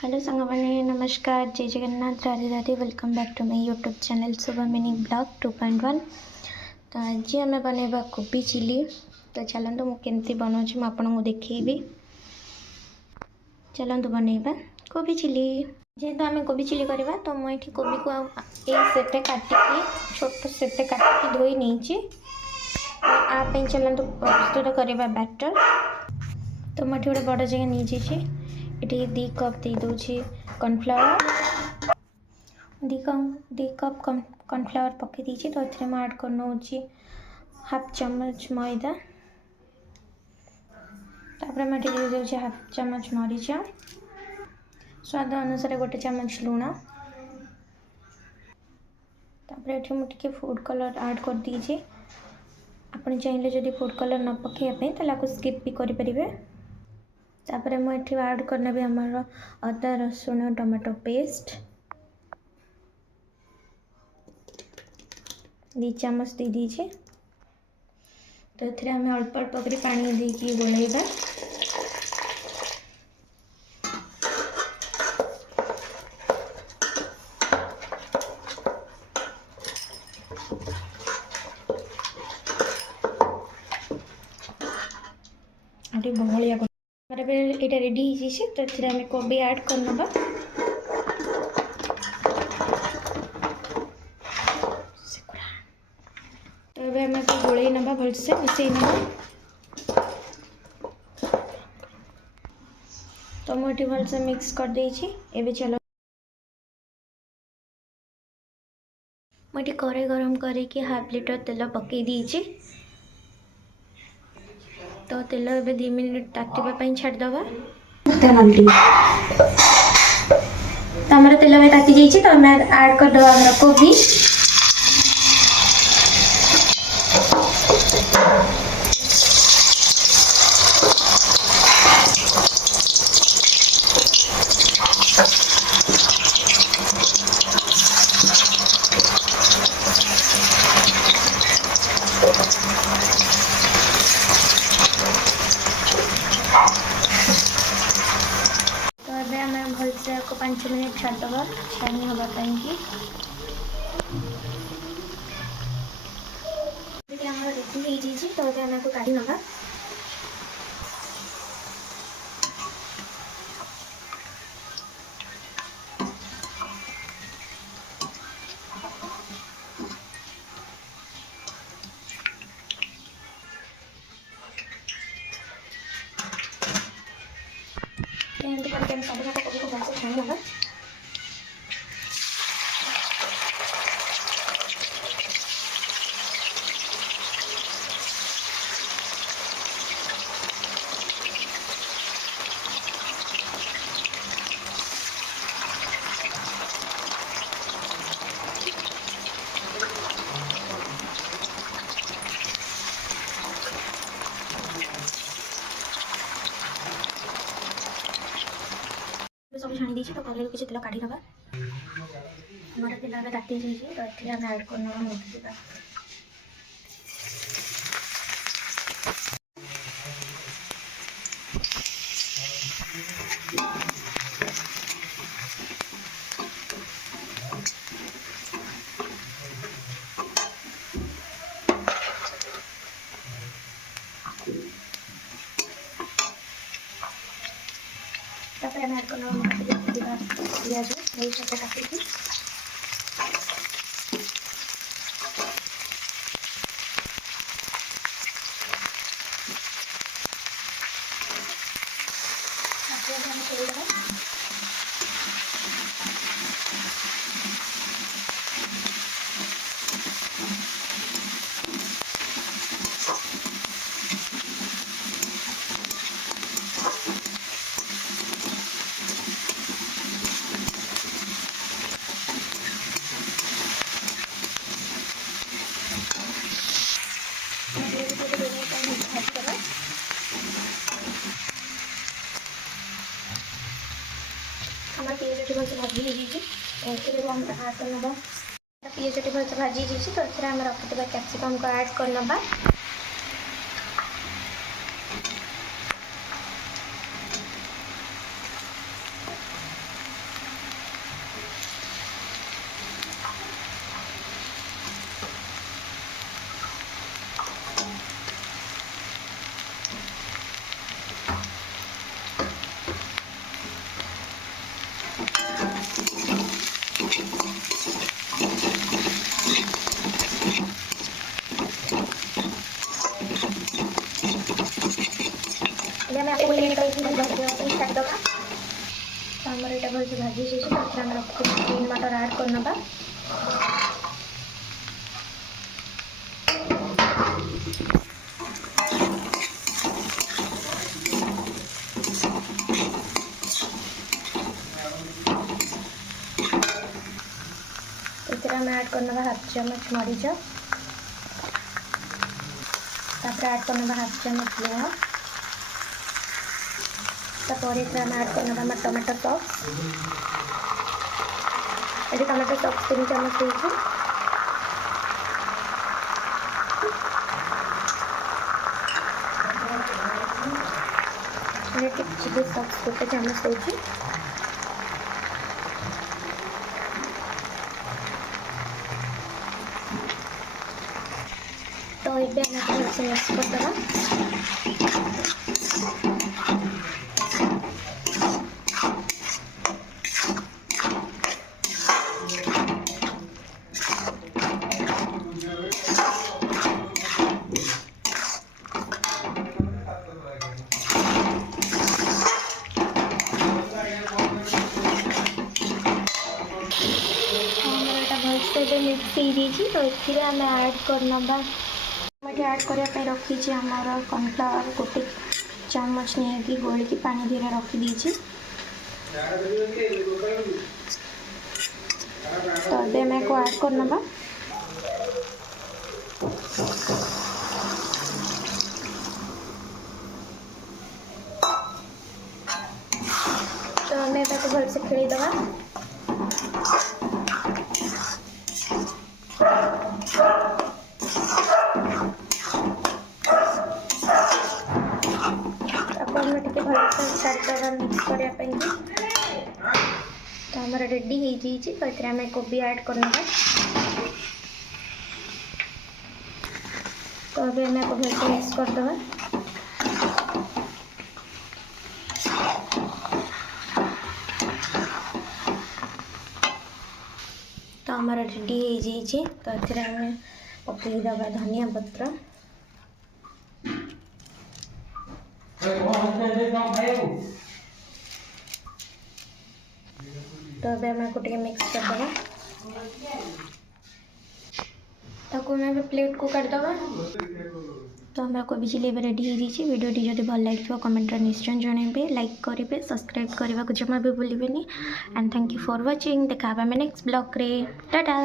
हेलो सांग मैंने नमस्कार जय Jagannath Radhe Radhe welcome back to my YouTube channel Shubh mini blog 2.1। तो आज आम बनवा कोबी चिली। तो चलतु मुझे बनाऊँ आपको देखी चलतु बनवा कोबी चिली। जेहेतु आम कोबी चिली करवा तो मुझे कोबी को सेपे काटिकी छोट सेपे काटिकी धोई नहीं आप चलतु प्रस्तुत करवा बैटर। तो मुझे गोटे बड़ जगह नहीं जाइए ये 2 कप दे दूची कॉर्नफ्लावर 2 कप कॉर्नफ्लावर पकई दीजिए। तो ये ऐड कर नौची हाफ चम्मच मैदा तापर मैं दे दूसरी हाफ चम्मच मरीच स्वाद अनुसार 1 चम्मच लुण तापर ये मुझे फूड कलर ऐड कर दीजिए। आप चाहिए जदि फूड कलर न पकाइवाई तो स्किप भी करेंगे। तापर मुझे ऐड करना भी आमर अदा रसुण टमाटो पेस्ट 2 चम्मच दे दीजिए। तो ये आम अल्प अल्प कर पानी देकी गोलेबा। बहलिया ये रेडी हो तो ये आम कोबी ऐड करनबा। तो ये आम गोल नवा भलसे मिसई ना। तो मुझे भलसे मिक्स कर देछि। एबे चलो मुझे कड़े गरम करके हाफ लीटर तेल पकई दीची। तो तेल ए 2 मिनट तातीबा छाड़दबा। तो हमारे तेल में ताती जाइए तो मैं ऐड कर दवा कोबी। भलसे आपको 5 मिनट छाड़दबा छानी हाँपाई रेडी हो। तो आम को काढ़ी नवा। एमती करके हम सब कोबी को भलसे छाणी नवा। सब छाणी दी तो कड़े किसी तेल काढ़ी नवा। हमारे तेल में ताती जाइए तो ये आम ऐड करना मेथी। तापर आम ऐड करना पियाज यही सब काटिकी। हमारे पियाज भलसे भाजी हम ऐड करना। पियाज भलसे भाजी तो आम रखिଥିବା कैप्सिकम को ऐड करना। दबा तो आमर यहाँ भल से भाजी जाइए तो आम रखी ग्रीन मटर ऐड कर नवा ऐड करना हाफ चम्मच मरीच तापर ऐड करना हाफ चम्मच लुण तापर आम ऐड करना टमाटो सॉस ये टमाटो सॉस 3 चम्मच देती चिली सॉस 1 चम्मच देती तो ये भलसे मिक्स करदेवा भलसे मिक्स हो तो ये आम ऐड करना ऐड करने रखी आमर कॉर्नफ्लावर 1 चम्मच नहीं गोलिकी पानी धीरे रखी दीची तो अभी मैं को ऐड करना तो हमें भल से खेली दवा मिक्स करने तो हमारा रेडी हो जाइए तो ये आम कोबी ऐड करना तो अभी आम को भलसे मिक्स करदे तो हमारा रेडी हो जाइए तो ये आम पकई दबा धनिया पत्र तो अभी आम को मिक्स करदे ताको आम प्लेट को काटदे तो हमारा कोबी चिली रेडी हो जाइए वीडियो जब भल लगे कमेंट निश्चय जनइबे लाइक करेंगे सब्सक्राइब करने को जमा भी भूलें and thank you for watching देखा आम नेक्स्ट ब्लॉग रे टाटा।